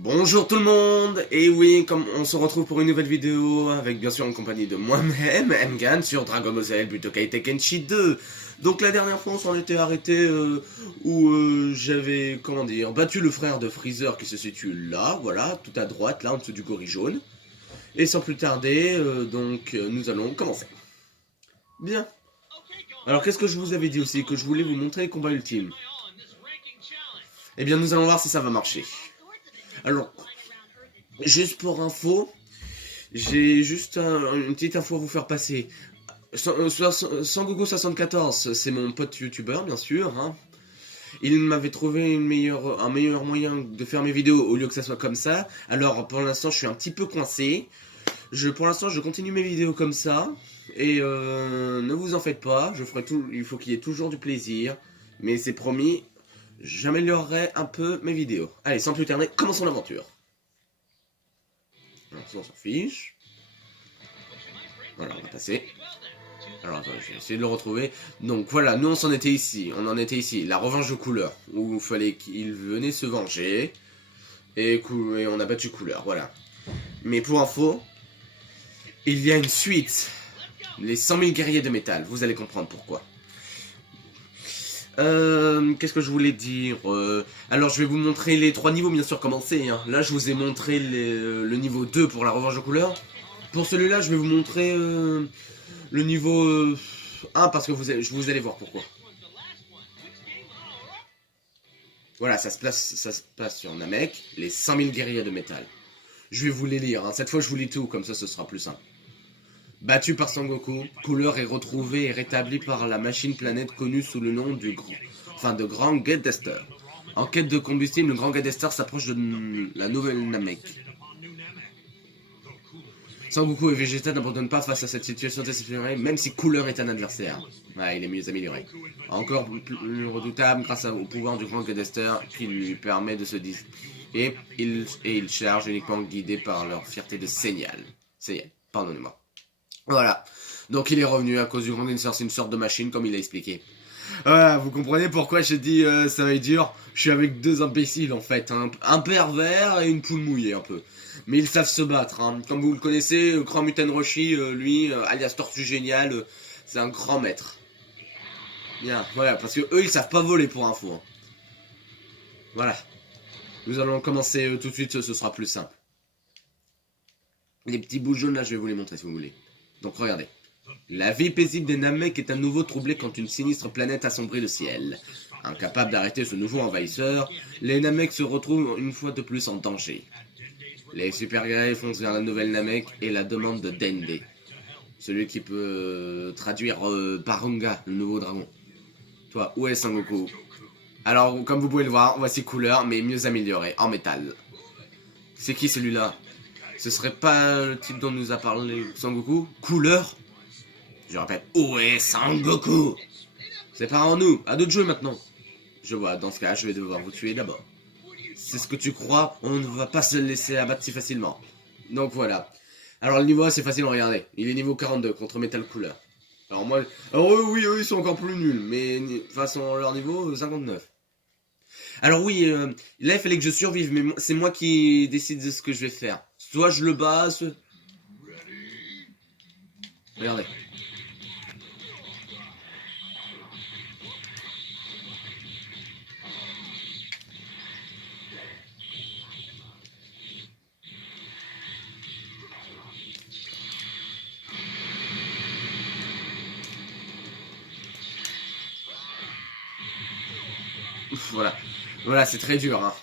Bonjour tout le monde. Et oui, comme on se retrouve pour une nouvelle vidéo, avec bien sûr en compagnie de moi-même, Mgan, sur Dragon Ball Z Budokai Tenkaichi 2. Donc la dernière fois on s'en était arrêté où j'avais, comment dire, battu le frère de Freezer qui se situe là, voilà, tout à droite, là en dessous du gorille jaune. Et sans plus tarder, nous allons commencer. Bien. Alors qu'est-ce que je vous avais dit aussi? Que je voulais vous montrer les combats ultimes. Eh bien nous allons voir si ça va marcher. Alors, juste pour info, j'ai juste une petite info à vous faire passer. Sangoku74, c'est mon pote youtubeur, bien sûr. Hein. Il m'avait trouvé un meilleur moyen de faire mes vidéos au lieu que ça soit comme ça. Alors, pour l'instant, je suis un petit peu coincé. Pour l'instant, je continue mes vidéos comme ça. Et ne vous en faites pas, je ferai tout. Il faut qu'il y ait toujours du plaisir. Mais c'est promis, j'améliorerai un peu mes vidéos. Allez, sans plus tarder, commençons l'aventure. Alors, ça, on s'en fiche. Voilà, on va passer. Alors attends, je vais essayer de le retrouver. Donc voilà, nous on s'en était ici. On en était ici. La revanche de couleur. Où il fallait qu'il venait se venger. Et on a battu couleur, voilà. Mais pour info, il y a une suite. Les 100 000 guerriers de métal. Vous allez comprendre pourquoi. Qu'est-ce que je voulais dire Alors je vais vous montrer les 3 niveaux, bien sûr, commencer. Hein. Là je vous ai montré le niveau 2 pour la revanche de couleur. Pour celui-là, je vais vous montrer le niveau 1 parce que vous allez voir pourquoi. Voilà, ça se passe sur Namek, les 100 000 guerriers de métal. Je vais vous les lire, hein. Cette fois je vous lis tout, comme ça ce sera plus simple. Battu par Sangoku, Couleur est retrouvé et rétabli par la machine planète connue sous le nom de Grand Getester. En quête de combustible, le Grand Getester s'approche de la nouvelle Namek. Sangoku et Vegeta n'abandonnent pas face à cette situation désespérée, même si Couleur est un adversaire. Ouais, il est mieux amélioré. Encore plus redoutable grâce au pouvoir du Grand Getester qui lui permet de se disputer. Et il charge uniquement guidé par leur fierté de Seignal. Seignal, pardonnez-moi. Voilà. Donc il est revenu à cause du Grand Getester, c'est une sorte de machine comme il a expliqué. Voilà, vous comprenez pourquoi j'ai dit ça va être dur. Je suis avec deux imbéciles en fait, un pervers et une poule mouillée un peu. Mais ils savent se battre, hein. Comme vous le connaissez, Grand Mutant Roshi, lui, alias Tortue Génial, c'est un grand maître. Bien, voilà, parce que eux ils savent pas voler pour info. Hein. Voilà. Nous allons commencer tout de suite, ce sera plus simple. Les petits bouts jaunes là, je vais vous les montrer si vous voulez. Donc regardez. La vie paisible des Namek est à nouveau troublée quand une sinistre planète assombrit le ciel. Incapables d'arrêter ce nouveau envahisseur, les Namek se retrouvent une fois de plus en danger. Les super guerriers foncent vers la nouvelle Namek et la demande de Dende. Celui qui peut traduire Barunga, le nouveau dragon. Toi, où est Sangoku? Alors, comme vous pouvez le voir, voici Couleur, mais mieux amélioré, en métal. C'est qui celui-là? Ce serait pas le type dont nous a parlé Sangoku? Couleur? Je répète, où est Sangoku? C'est pas en nous, à d'autres jeux maintenant. Je vois, dans ce cas, je vais devoir vous tuer d'abord. C'est ce que tu crois, on ne va pas se laisser abattre si facilement. Donc voilà. Alors le niveau c'est facile, regardez. Il est niveau 42 contre Metal Couleur. Alors moi... Alors eux ils sont encore plus nuls, mais face à leur niveau, 59. Alors oui, là il fallait que je survive, mais c'est moi qui décide de ce que je vais faire. Soit je le bats, soit... Regardez. Voilà. Voilà, c'est très dur, hein.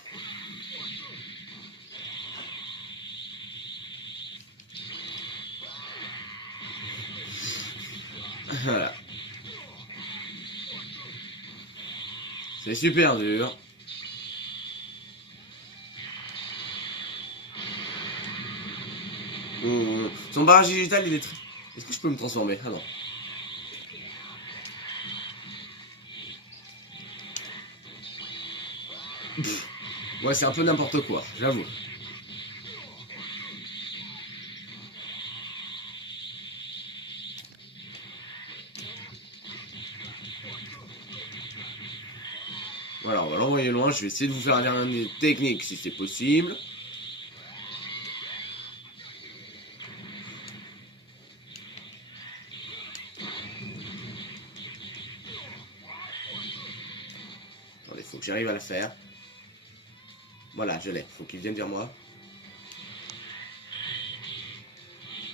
Voilà. C'est super dur. Son barrage digital, il est très... Est-ce que je peux me transformer? Ah non. Ouais, c'est un peu n'importe quoi, j'avoue. Voilà, on va l'envoyer loin. Je vais essayer de vous faire un dernier technique si c'est possible. j'arrive à la faire. Voilà, je l'ai. Faut qu'il vienne vers moi.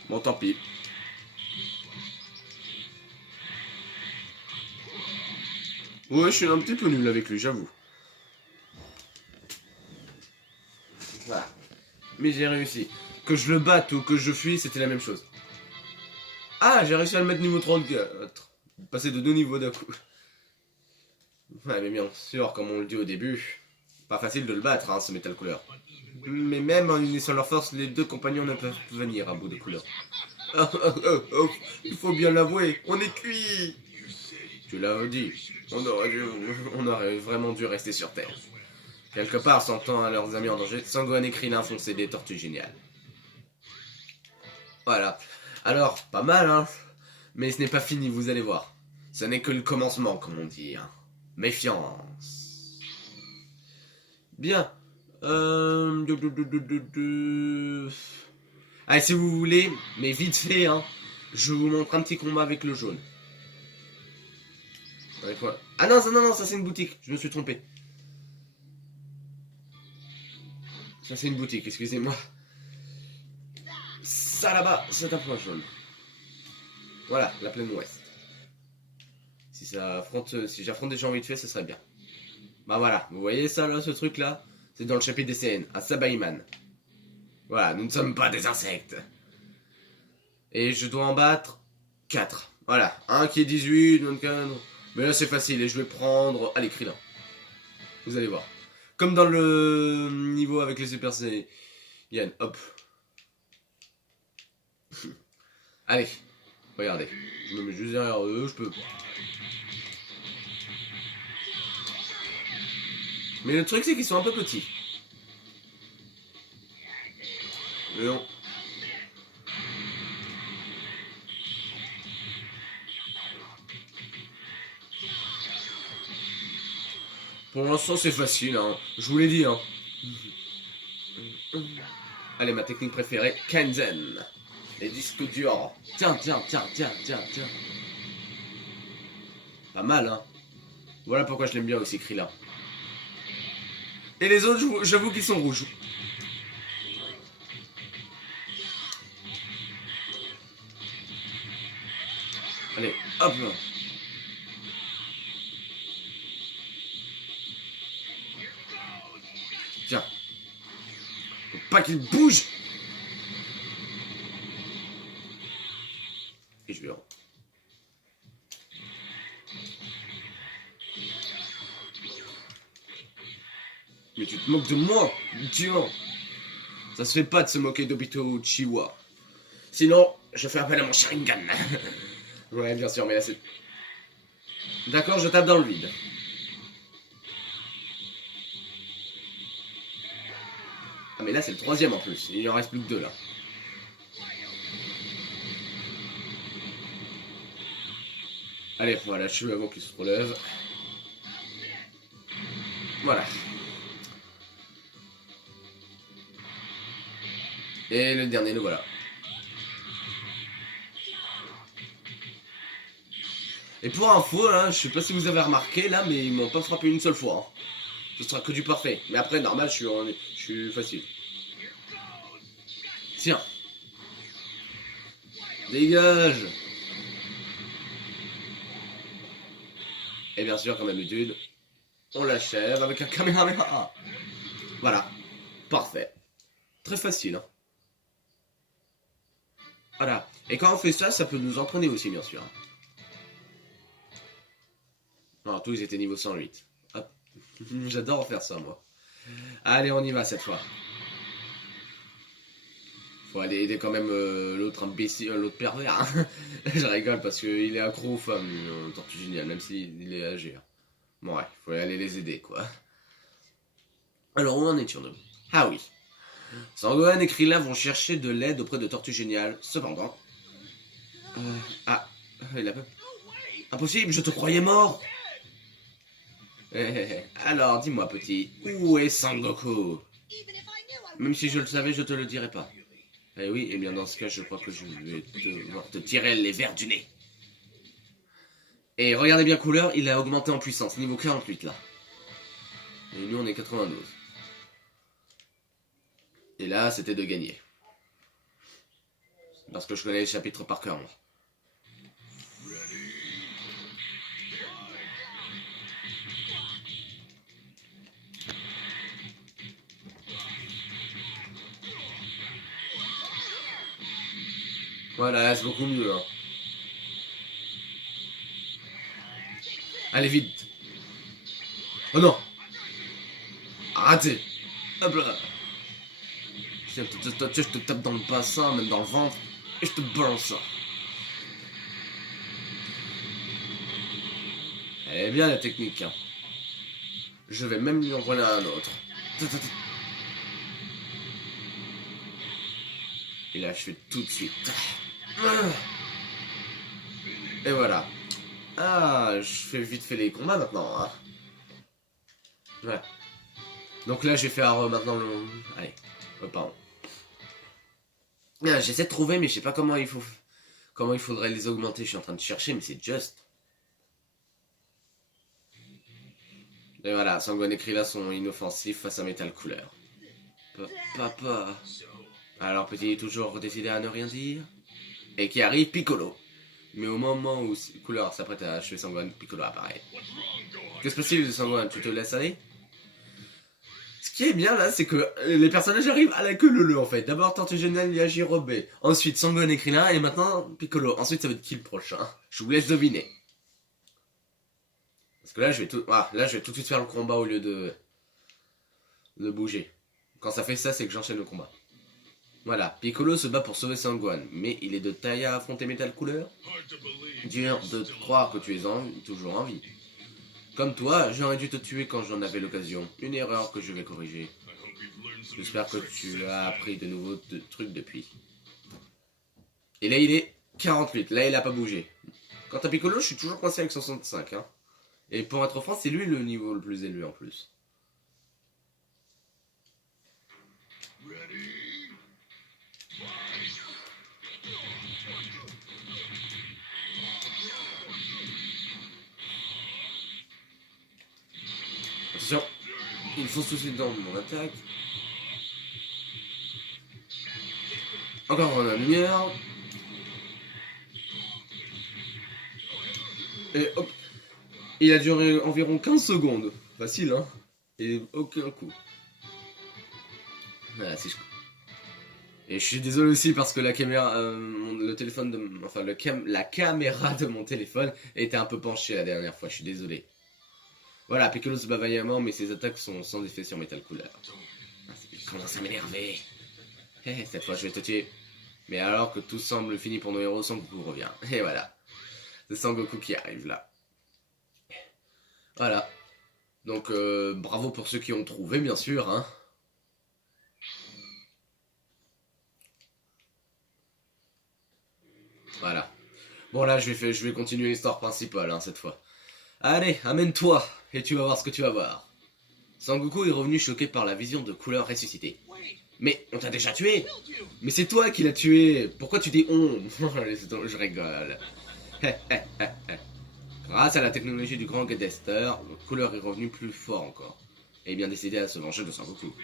Bon, tant pis. Ouais, je suis un petit peu nul avec lui, j'avoue. Voilà. Mais j'ai réussi. Que je le batte ou que je fuis, c'était la même chose. Ah, j'ai réussi à le mettre niveau 34. Passer de 2 niveaux d'un coup. Ouais, mais bien sûr, comme on le dit au début, pas facile de le battre, hein, ce métal couleur. Mais même en unissant leurs forces, les deux compagnons ne peuvent venir à bout de couleur. Oh, il faut bien l'avouer, on est cuit. Tu l'as dit, on aurait vraiment dû rester sur Terre. Quelque part, sentant à leurs amis en danger, Sangohan et Krillin font des tortues géniales. Voilà. Alors, pas mal, hein. Mais ce n'est pas fini, vous allez voir. Ce n'est que le commencement, comme on dit, hein. Méfiance. Bien. Allez, si vous voulez, mais vite fait, hein, je vous montre un petit combat avec le jaune. Ah non, ça c'est une boutique, je me suis trompé. Ça c'est une boutique, excusez-moi. Ça là-bas, c'est un point jaune. Voilà, la plaine ouest. Si j'affronte des gens vite fait, ce serait bien. Bah voilà, vous voyez ça là, ce truc là? C'est dans le chapitre des CN, à Sabaiman. Voilà, nous ne sommes pas des insectes. Et je dois en battre 4. Voilà, un qui est 18, donc mais là c'est facile et je vais prendre... Allez, Krillin. Vous allez voir. Comme dans le niveau avec les Super Saiyan. Hop. Allez, regardez. Je me mets juste derrière eux, je peux... Mais le truc c'est qu'ils sont un peu petits. Mais non. Pour l'instant c'est facile, hein. Je vous l'ai dit, hein. Allez, ma technique préférée, Kenzen. Les disques durs. Tiens. Pas mal, hein. Voilà pourquoi je l'aime bien aussi, Krillin. Et les autres, j'avoue qu'ils sont rouges. Allez, hop là. Tiens. Faut pas qu'il bouge. Et je vais... Mais tu te moques de moi, tiens. Ça se fait pas de se moquer d'Obito Uchiwa. Sinon, je fais appel à mon Sharingan. Ouais, bien sûr, mais là c'est... D'accord, je tape dans le vide. Ah mais là c'est le troisième en plus, il en reste plus que 2 là. Allez, voilà, je suis avant qu'il se relève. Voilà. Et le dernier, le voilà. Et pour info, hein, je sais pas si vous avez remarqué là, mais ils m'ont pas frappé une seule fois. Hein. Ce sera que du parfait. Mais après, normal, je suis facile. Tiens. Dégage. Et bien sûr, comme d'habitude, on l'achève avec un Kamehameha. Voilà. Parfait. Très facile. Hein. Voilà. Et quand on fait ça, ça peut nous entraîner aussi, bien sûr. Non, tous ils étaient niveau 108. Hop. J'adore faire ça, moi. Allez, on y va cette fois. Faut aller aider quand même l'autre imbécile, l'autre pervers. Hein. Je rigole parce qu'il est accro aux femmes, Tortue Géniale, même s'il est âgé. Hein. Bon, ouais, faut aller les aider, quoi. Alors, où en étions-nous? Ah oui. Sangohan et Krillin vont chercher de l'aide auprès de Tortue Géniale. Cependant... il a pas... Impossible, je te croyais mort. Alors, dis-moi, petit, où est Sangoku? Même si je le savais, je te le dirais pas. Eh oui, et bien dans ce cas, je crois que je vais devoir te tirer les verres du nez. Et regardez bien couleur, il a augmenté en puissance, niveau 48 là. Et nous, on est 92. Et là, c'était de gagner. Parce que je connais les chapitres par cœur, moi. Voilà, c'est beaucoup mieux. Hein. Allez, vite. Oh non. Arrêtez. Hop là. Je te tape dans le bassin, même dans le ventre. Et je te balance ça. Elle est bien la technique. Hein. Je vais même lui envoyer un autre. Et là, je fais tout de suite. Et voilà. Ah, je fais vite fait les combats maintenant. Hein. Ouais. Donc là, j'ai fait maintenant le... Allez. Pardon. Ah, j'essaie de trouver, mais je sais pas comment il faut... Comment il faudrait les augmenter. Je suis en train de chercher, mais c'est juste. Et voilà, Sangohan et Krillin sont inoffensifs face à Metal Cooler. Papa. Alors, petit toujours décidé à ne rien dire. Et qui arrive Piccolo. Mais au moment où Cooler s'apprête à achever Sangohan, Piccolo apparaît. Qu'est-ce que c'est, Sangohan? Tu te laisses aller? Ce qui est bien là, c'est que les personnages arrivent à la queue leu en fait. D'abord Tortue Géniale, il y a Jirobe. Ensuite Sangohan et Krillin, et maintenant Piccolo. Ensuite, ça va être qui le prochain? Je vous laisse deviner. Parce que là, je vais tout de suite faire le combat au lieu de bouger. Quand ça fait ça, c'est que j'enchaîne le combat. Voilà, Piccolo se bat pour sauver Sangohan, mais il est de taille à affronter Metal Cooler. Dur de croire que tu es toujours en vie. Comme toi, j'aurais dû te tuer quand j'en avais l'occasion. Une erreur que je vais corriger. J'espère que tu as appris de nouveaux trucs depuis. Et là, il est 48. Là, il a pas bougé. Quant à Piccolo, je suis toujours coincé avec 65. Hein. Et pour être franc, c'est lui le niveau le plus élevé en plus. Attention, il faut soucier dans mon attaque. Encore la lumière. Et hop. Il a duré environ 15 secondes. Facile, hein. Et aucun coup. Voilà, si je... Et je suis désolé aussi parce que la caméra, le téléphone de, enfin la caméra de mon téléphone était un peu penchée la dernière fois. Je suis désolé. Voilà, Piccolo se bat vaillamment, mais ses attaques sont sans effet sur Metal Cooler. Il commence à m'énerver. Cette fois, je vais te tuer. Mais alors que tout semble fini pour nos héros, Sangoku revient. Et voilà, c'est Sangoku qui arrive là. Voilà. Donc, bravo pour ceux qui ont trouvé, bien sûr, hein. Voilà. Bon là, je vais continuer l'histoire principale, hein, cette fois. Allez, amène-toi, et tu vas voir ce que tu vas voir. Sangoku est revenu choqué par la vision de Cooler ressuscité. Mais on t'a déjà tué. Mais c'est toi qui l'as tué. Pourquoi tu dis on? Je rigole. Grâce à la technologie du grand Gedester, Cooler est revenu plus fort encore. Et bien décidé à se venger de Sangoku.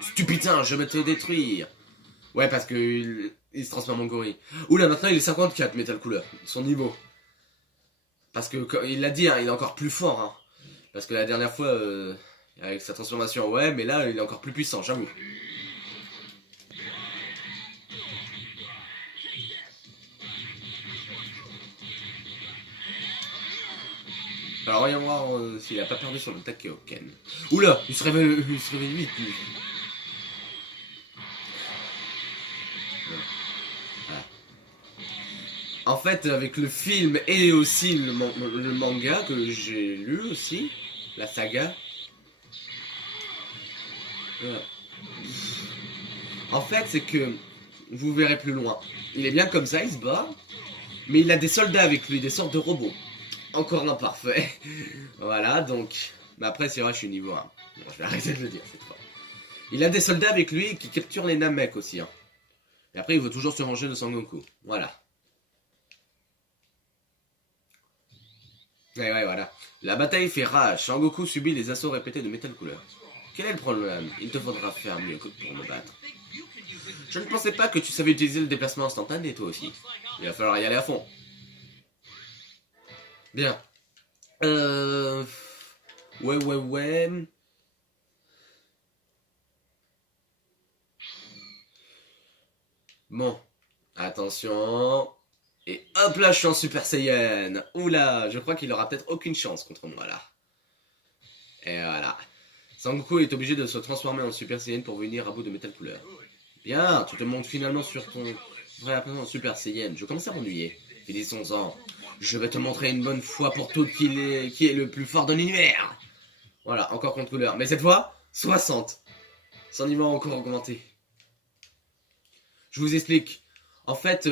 Stupidin, je vais te détruire. Ouais, parce que il se transforme en gorille. Oula, maintenant il est 54 Metal Cooler, son niveau. Parce que, il l'a dit, hein, il est encore plus fort. Hein. Parce que la dernière fois, avec sa transformation, ouais, mais là il est encore plus puissant, j'avoue. Alors voyons voir s'il a pas perdu son attaque Kaioken. Oula, il se réveille vite lui. Voilà. En fait, avec le film et aussi le manga que j'ai lu aussi, la saga. En fait, c'est que vous verrez plus loin. Il est bien comme ça, il se bat, mais il a des soldats avec lui, des sortes de robots. Encore imparfait. Voilà, donc... Mais après, c'est vrai, je suis niveau 1. Bon, je vais arrêter de le dire cette fois. Il a des soldats avec lui qui capturent les Namek aussi. Hein. Et après, il veut toujours se venger de Sangoku. Voilà. Ouais, voilà. La bataille fait rage. Sangoku subit les assauts répétés de Metal Cooler. Quel est le problème? Il te faudra faire mieux que pour me battre. Je ne pensais pas que tu savais utiliser le déplacement instantané, toi aussi. Il va falloir y aller à fond. Bien. Ouais. Bon. Attention. Et hop là, je suis en Super Saiyan. Oula, je crois qu'il aura peut-être aucune chance contre moi, là. Et voilà. Sangoku est obligé de se transformer en Super Saiyan pour venir à bout de Metal Cooler. Bien, tu te montres finalement sur ton vrai apparence en Super Saiyan. Je commence à m'ennuyer. Finissons-en. Je vais te montrer une bonne fois pour toutes qui est le plus fort de l'univers. Voilà, encore contre couleur. Mais cette fois, 60. Son niveau a encore augmenté. Je vous explique. En fait,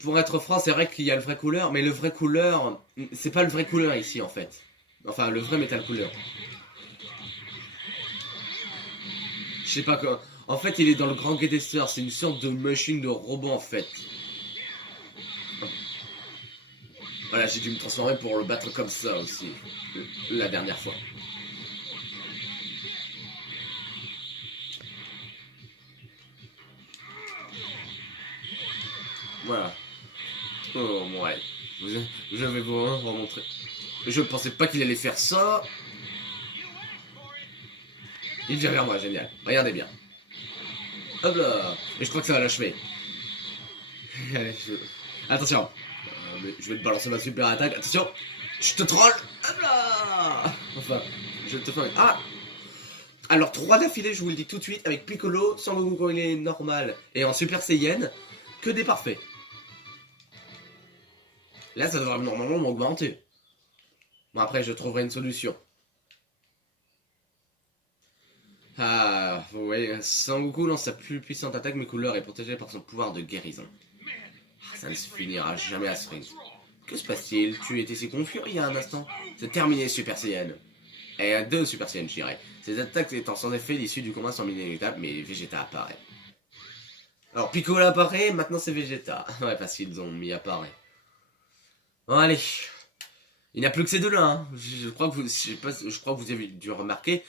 pour être franc, c'est vrai qu'il y a le vrai couleur, mais le vrai couleur, c'est pas le vrai couleur ici en fait. Enfin, le vrai métal couleur. Je sais pas quoi. En fait, il est dans le grand Getester. C'est une sorte de machine de robot en fait. Voilà, j'ai dû me transformer pour le battre comme ça aussi. La dernière fois. Voilà. Oh, ouais. Je vais vous remontrer. Je pensais pas qu'il allait faire ça. Il vient vers moi, génial. Regardez bien. Hop là. Et je crois que ça va l'achever. Attention. Je vais te balancer ma super attaque. Attention. Je te troll. Hop là. Enfin, je te fais... Ah. Alors, 3 d'affilée, je vous le dis tout de suite, avec Piccolo, Sangoku quand il est normal, et en Super Saiyan, que des parfaits. Là, ça devrait normalement m'augmenter. Bon, après, je trouverai une solution. Ah, vous voyez, Sangoku lance sa plus puissante attaque, mais couleur est protégée par son pouvoir de guérison. Ah, ça ne se finira jamais à ce ring. Que se passe-t-il? Tu étais si confiant il y a un instant. C'est terminé, Super Saiyan. Et 2 Super Saiyan, je dirais. Ces attaques étant sans effet, l'issue du combat sont inéluctables, mais Vegeta apparaît. Alors, Piccolo apparaît, maintenant c'est Vegeta. Ouais, parce qu'ils ont mis apparaît. Bon, allez. Il n'y a plus que ces deux-là. Hein. Je crois que vous avez dû remarquer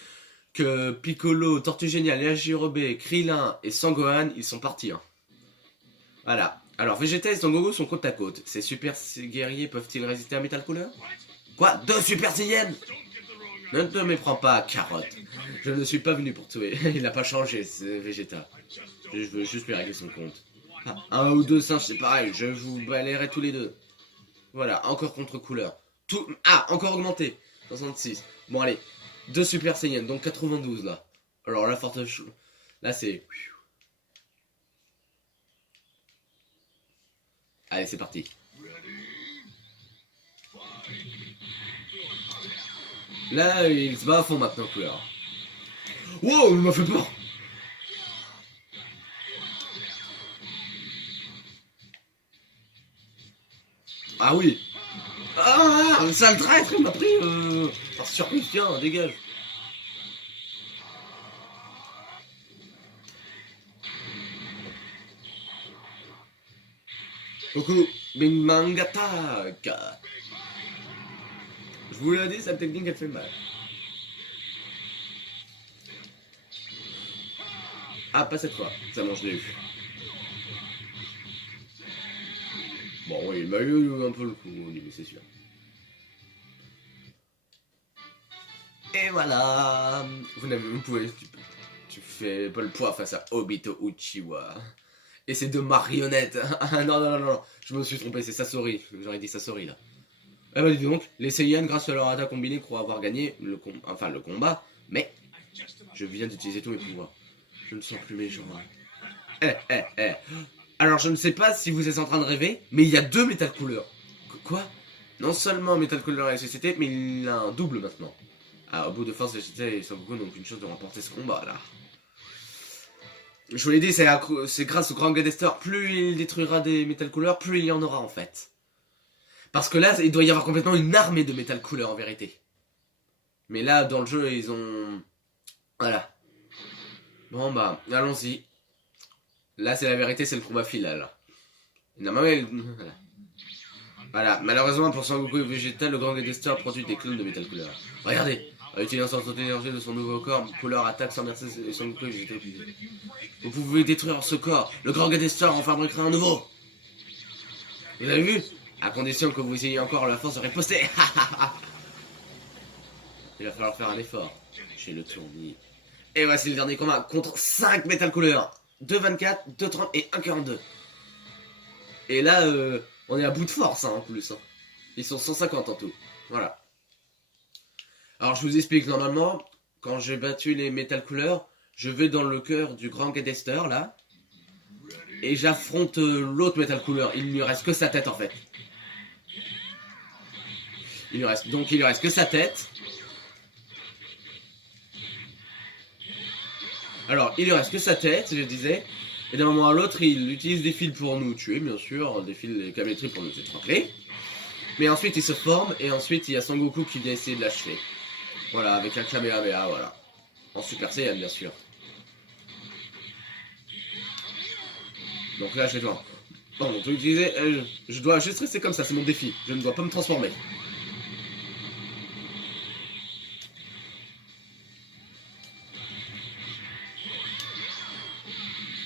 que Piccolo, Tortue Géniale, Yajirobe, Krillin et Sangohan, ils sont partis. Hein. Voilà. Alors, Vegeta et Sangoku sont côte à côte. Ces super guerriers peuvent-ils résister à Metal Cooler? Quoi? 2 Super Saiyans? Ne te méprends pas, carotte. Je ne suis pas venu pour tuer. Il n'a pas changé, c'est Vegeta. Je veux juste lui régler son compte. Ah, 1 ou 2 singes, c'est pareil. Je vous balayerai tous les deux. Voilà, encore contre couleur. Tout... Ah, encore augmenté. 66. Bon, allez. 2 Super Saiyans, donc 92 là. Alors là, forte... Là, c'est... Allez, c'est parti. Là, il se bat à fond maintenant, couleur. Wow, il m'a fait peur. Ah oui. Ah, sale traître, il m'a pris par surprise, tiens, dégage. Coucou, Bing Bang Attack. Je vous l'ai dit, cette technique elle fait mal. Ah, pas cette fois, ça mange je l'ai eu. Bon, oui, il m'a eu un peu le coup au début, c'est sûr. Et voilà. Vous pouvez, tu fais pas le poids face à Obito Uchiwa. Et ces deux marionnettes. Ah, non, je me suis trompé, c'est Sasori. J'aurais dit Sasori là. Eh bah dis donc, les Saiyans, grâce à leur attaque combinée, croient avoir gagné le combat, mais je viens d'utiliser tous mes pouvoirs. Je ne sens plus mes jambes. Eh. Alors je ne sais pas si vous êtes en train de rêver, mais il y a 2 Metal Cooler. Quoi? Non seulement Metal Cooler est ressuscité, mais il a un double maintenant. Ah, au bout de force, Vegeta et Sangoku n'ont qu'une chance de remporter ce combat là. Je vous l'ai dit, c'est grâce au Grand Gadester, plus il détruira des Metal Cooler, plus il y en aura en fait. Parce que là, il doit y avoir complètement une armée de Metal Cooler en vérité. Mais là, dans le jeu, ils ont... Voilà. Bon bah, allons-y. Là, c'est la vérité, c'est le combat final. Voilà. Voilà, malheureusement pour Sangoku et Vegeta, le grand Gadester produit des clones de Metal Cooler. Regardez, en utilisant son énergie de son nouveau corps, Cooler attaque sans merci et Sangoku et Vegeta. Vous pouvez détruire ce corps, le grand Gadester en fabriquera un nouveau. Vous avez vu? À condition que vous ayez encore la force de riposter. Il va falloir faire un effort chez le tournis. Et voici le dernier combat contre 5 Metal Cooler. 2 24, 2 30 et 1 42. Et là, on est à bout de force hein, en plus. Hein. Ils sont 150 en tout. Voilà. Alors je vous explique, normalement, quand j'ai battu les Metal Cooler, je vais dans le cœur du grand Gadester là. Et j'affronte l'autre Metal Cooler. Il ne lui reste que sa tête en fait. Il lui reste que sa tête. Alors, il lui reste que sa tête, je disais. Et d'un moment à l'autre, il utilise des fils pour nous tuer, bien sûr. Des fils de cabletterie pour nous étrangler. Mais ensuite, il se forme. Et ensuite, il y a Sangoku qui vient essayer de l'achever. Voilà, avec un Kamehameha, voilà. En Super Saiyan, bien sûr. Donc là, je dois... Bon, on peut utiliser... je dois juste rester comme ça, c'est mon défi. Je ne dois pas me transformer.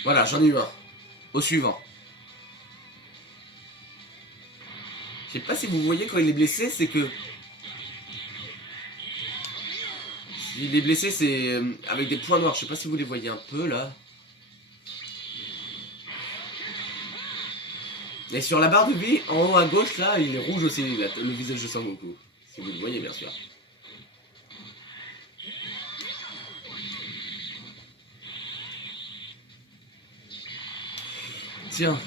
Voilà, j'en ai eu un. Au suivant. Je sais pas si vous voyez quand il est blessé, c'est que... S'il est blessé, c'est avec des points noirs. Je sais pas si vous les voyez un peu, là. Et sur la barre de vie, en haut à gauche, là, il est rouge aussi, le visage de Sangoku. Si vous le voyez, bien sûr. Tiens.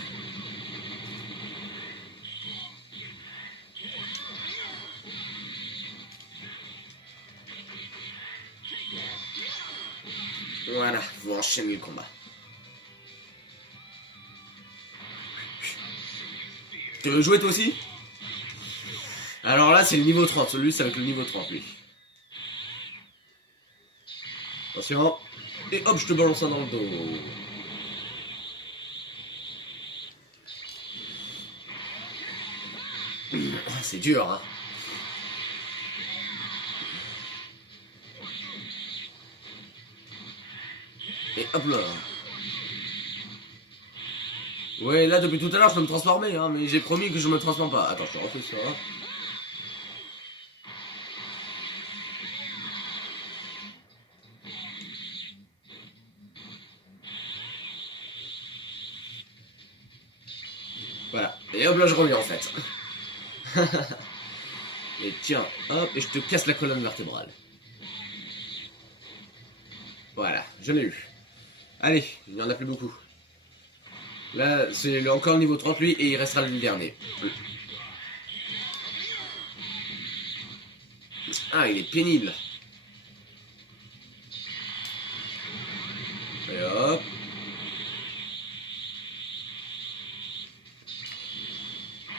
Voilà, vous enchaînez le combat. Tu veux jouer toi aussi? Alors là, c'est le niveau 30. Celui, c'est avec le niveau 30, lui. Attention. Et hop, je te balance ça dans le dos. C'est dur, hein. Et hop là. Ouais, là, depuis tout à l'heure, je peux me transformer, hein, mais j'ai promis que je me transforme pas. Attends, je te refais ça. Voilà. Et hop là, je reviens, en fait. Et tiens, hop, et je te casse la colonne vertébrale. Voilà, je l'ai eu. Allez, il n'y en a plus beaucoup. Là, c'est encore le niveau 30, lui, et il restera le dernier. Ah, il est pénible. Et hop.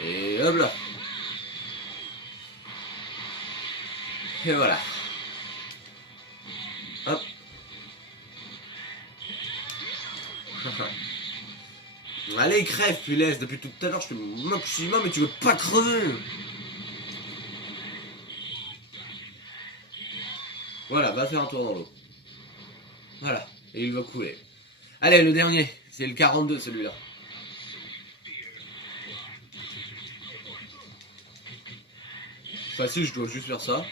Et hop là. Et voilà. Hop. Allez, crève, punaise. Depuis tout à l'heure, je fais mon maximum mais tu veux pas crever. Voilà, va faire un tour dans l'eau. Voilà. Et il va couler. Allez, le dernier. C'est le 42, celui-là. Facile, je dois juste faire ça.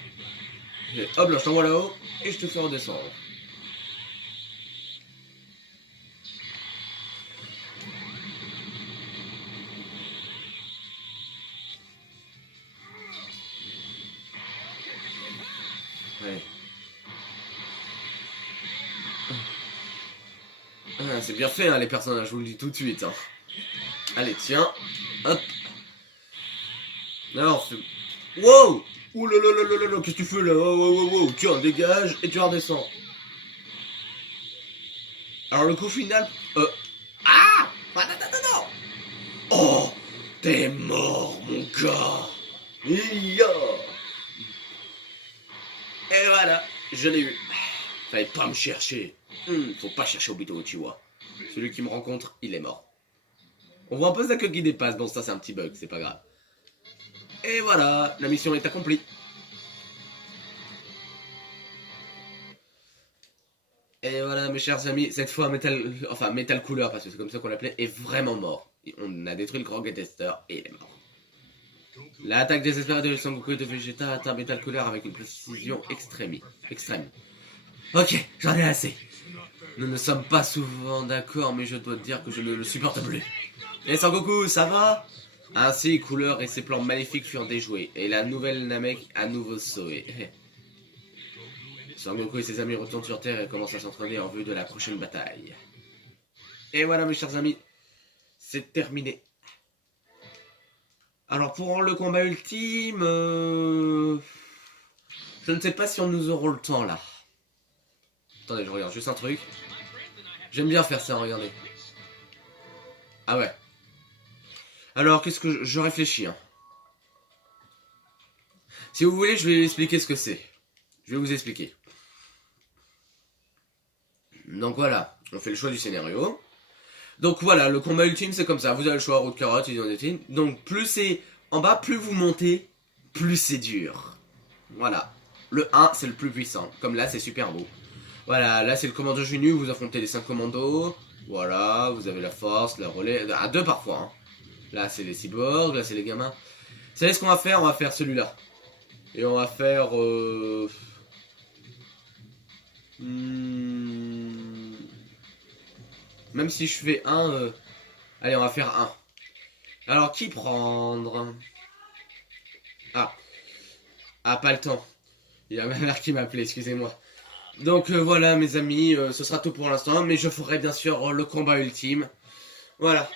Et hop là, je t'envoie là-haut. Et je te fais redescendre. Ouais. Ah, c'est bien fait hein, les personnages, je vous le dis tout de suite. Hein. Allez, tiens. Hop. Alors, fais... Wow. Ouh là là là là là, qu'est-ce que tu fais là? Wow, wow, wow, wow. Tiens, dégage et tu redescends. Alors le coup final... Ah, non, non, non, non. Oh, t'es mort, mon gars. Et voilà, je l'ai eu. Fallait pas me chercher. Faut pas chercher Obito Uchiwa. Celui qui me rencontre, il est mort. On voit un peu sa queue qui dépasse. Bon, ça c'est un petit bug, c'est pas grave. Et voilà, la mission est accomplie. Et voilà, mes chers amis, cette fois Metal Cooler, parce que c'est comme ça qu'on l'appelait, est vraiment mort. On a détruit le grand Getester et il est mort. L'attaque désespérée de Sangoku et de Vegeta atteint Metal Cooler avec une précision extrême. Ok, j'en ai assez. Nous ne sommes pas souvent d'accord, mais je dois te dire que je ne le supporte plus. Et Sangoku, ça va? Ainsi, Cooler et ses plans maléfiques furent déjoués, et la nouvelle Namek à nouveau sauvée. Sangoku et ses amis retournent sur Terre et commencent à s'entraîner en vue de la prochaine bataille. Et voilà, mes chers amis, c'est terminé. Alors pour le combat ultime, je ne sais pas si nous aurons le temps là. Attendez, je regarde juste un truc. J'aime bien faire ça, regardez. Ah ouais. Alors qu'est-ce que je réfléchis hein. Si vous voulez, je vais expliquer ce que c'est. Je vais vous expliquer. Donc voilà, on fait le choix du scénario. Donc voilà, le combat ultime c'est comme ça, vous avez le choix, route carotte, ultime. Donc plus c'est en bas, plus vous montez, plus c'est dur. Voilà. Le 1 c'est le plus puissant, comme là c'est super beau. Voilà, là c'est le commando Junu, vous affrontez les 5 commandos. Voilà, vous avez la force, la relais, à 2 parfois. Hein. Là c'est les cyborgs, là c'est les gamins. Vous savez ce qu'on va faire? On va faire celui-là. Et on va faire... Même si je fais un... Allez, on va faire un. Alors, qui prendre? Ah. Ah, pas le temps. Il y a ma mère qui m'appelait, excusez-moi. Donc voilà, mes amis, ce sera tout pour l'instant. Mais je ferai bien sûr le combat ultime. Voilà.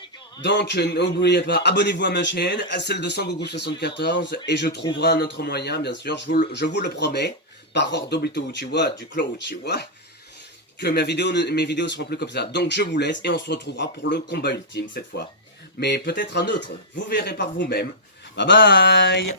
Donc, n'oubliez pas, abonnez-vous à ma chaîne, à celle de Sangoku74. Et je trouverai un autre moyen, bien sûr. Je vous le promets. Par ordre d'Obito Uchiwa, du clan Uchiwa. Que mes vidéos seront plus comme ça. Donc je vous laisse et on se retrouvera pour le combat ultime cette fois. Mais peut-être un autre. Vous verrez par vous-même. Bye bye.